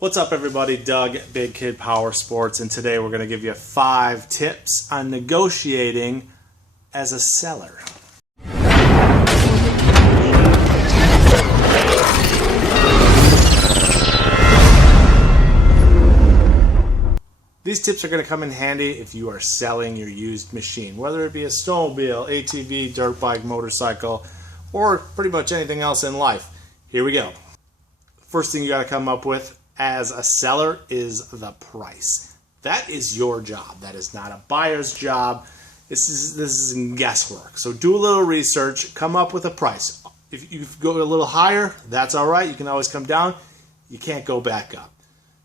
What's up everybody, Doug, Big Kid Powersports, and today we're going to give you 5 tips on negotiating as a seller. These tips are going to come in handy if you are selling your used machine, whether it be a snowmobile, ATV, dirt bike, motorcycle, or pretty much anything else in life. Here we go. First thing you got to come up with as a seller is the price. That is your job. That is not a buyer's job. This is guesswork. So do a little research, come up with a price. If you go a little higher, that's all right. You can always come down. You can't go back up.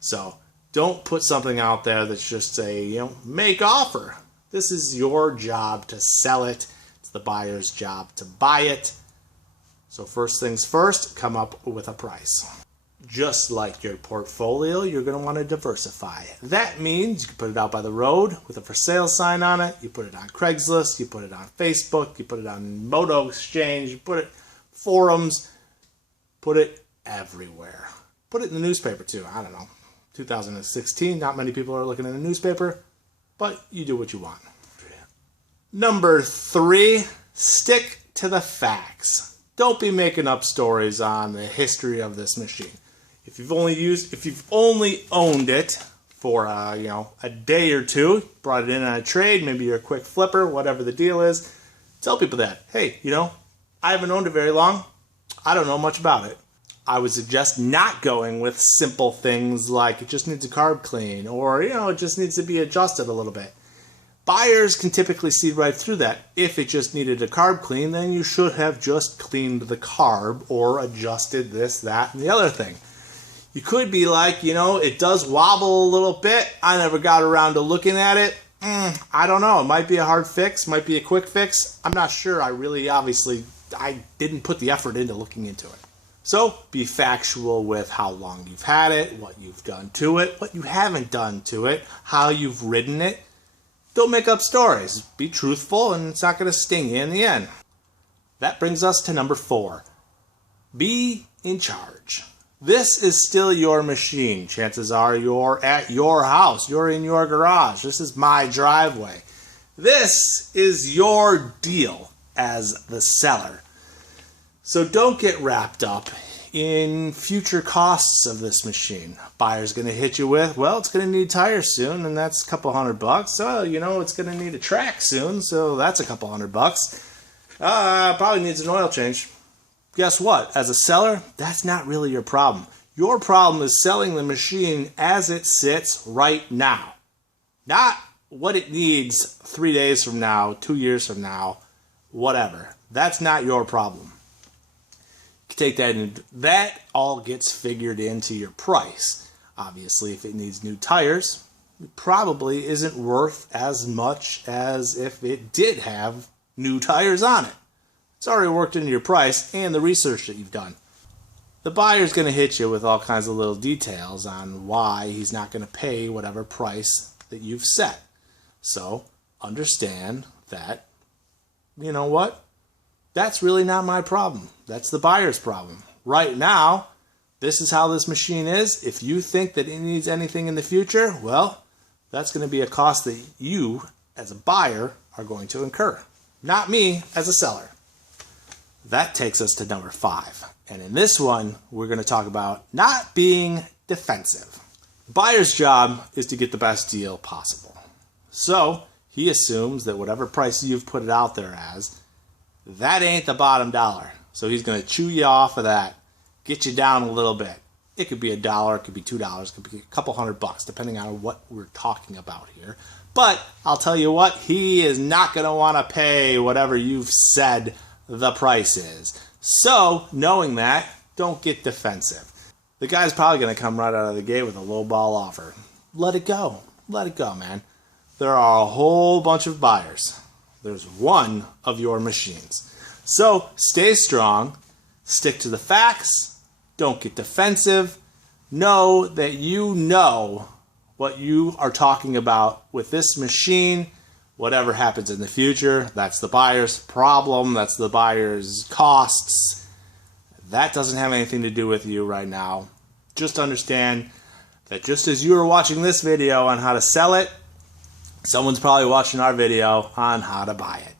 So don't put something out there that's just a, make offer. This is your job to sell it. It's the buyer's job to buy it. So first things first, come up with a price. Just like your portfolio, you're going to want to diversify. That means you can put it out by the road with a for sale sign on it. You put it on Craigslist. You put it on Facebook. You put it on Moto Exchange. You put it forums. Put it everywhere. Put it in the newspaper too. I don't know. 2016, not many people are looking in the newspaper, but you do what you want. Number 3, stick to the facts. Don't be making up stories on the history of this machine. If you've only owned it for a day or two, brought it in on a trade, maybe you're a quick flipper, whatever the deal is, tell people that, hey, I haven't owned it very long. I don't know much about it. I would suggest not going with simple things like it just needs a carb clean or it just needs to be adjusted a little bit. Buyers can typically see right through that. If it just needed a carb clean, then you should have just cleaned the carb or adjusted this, that, and the other thing. You could be like, it does wobble a little bit. I never got around to looking at it. I don't know. It might be a hard fix, might be a quick fix. I'm not sure. I didn't put the effort into looking into it. So be factual with how long you've had it, what you've done to it, what you haven't done to it, how you've ridden it. Don't make up stories. Be truthful, and it's not going to sting you in the end. That brings us to number 4. Be in charge. This is still your machine. Chances are you're at your house. You're in your garage. This is my driveway. This is your deal as the seller. So don't get wrapped up in future costs of this machine. Buyer's going to hit you with, well, it's going to need tires soon, and that's a couple $100. So, it's going to need a track soon, so that's a couple $100. Probably needs an oil change. Guess what? As a seller, that's not really your problem. Your problem is selling the machine as it sits right now. Not what it needs 3 days from now, 2 years from now, whatever. That's not your problem. Take that, and that all gets figured into your price. Obviously, if it needs new tires, it probably isn't worth as much as if it did have new tires on it. It's already worked into your price and the research that you've done. The buyer's going to hit you with all kinds of little details on why he's not going to pay whatever price that you've set. So understand that, that's really not my problem. That's the buyer's problem. Right now, this is how this machine is. If you think that it needs anything in the future, well, that's going to be a cost that you, as a buyer, are going to incur. Not me, as a seller. That takes us to number 5. And in this one, we're going to talk about not being defensive. The buyer's job is to get the best deal possible. So, he assumes that whatever price you've put it out there as, that ain't the bottom dollar. So he's going to chew you off of that, get you down a little bit. It could be $1, it could be $2, it could be a couple $100, depending on what we're talking about here. But I'll tell you what, he is not going to want to pay whatever you've said the price is. So, knowing that, don't get defensive. The guy's probably going to come right out of the gate with a low ball offer. Let it go. Let it go, man. There are a whole bunch of buyers. There's one of your machines. So stay strong, stick to the facts, don't get defensive, know that you know what you are talking about with this machine. Whatever happens in the future, that's the buyer's problem, that's the buyer's costs. That doesn't have anything to do with you right now. Just understand that just as you are watching this video on how to sell it, someone's probably watching our video on how to buy it.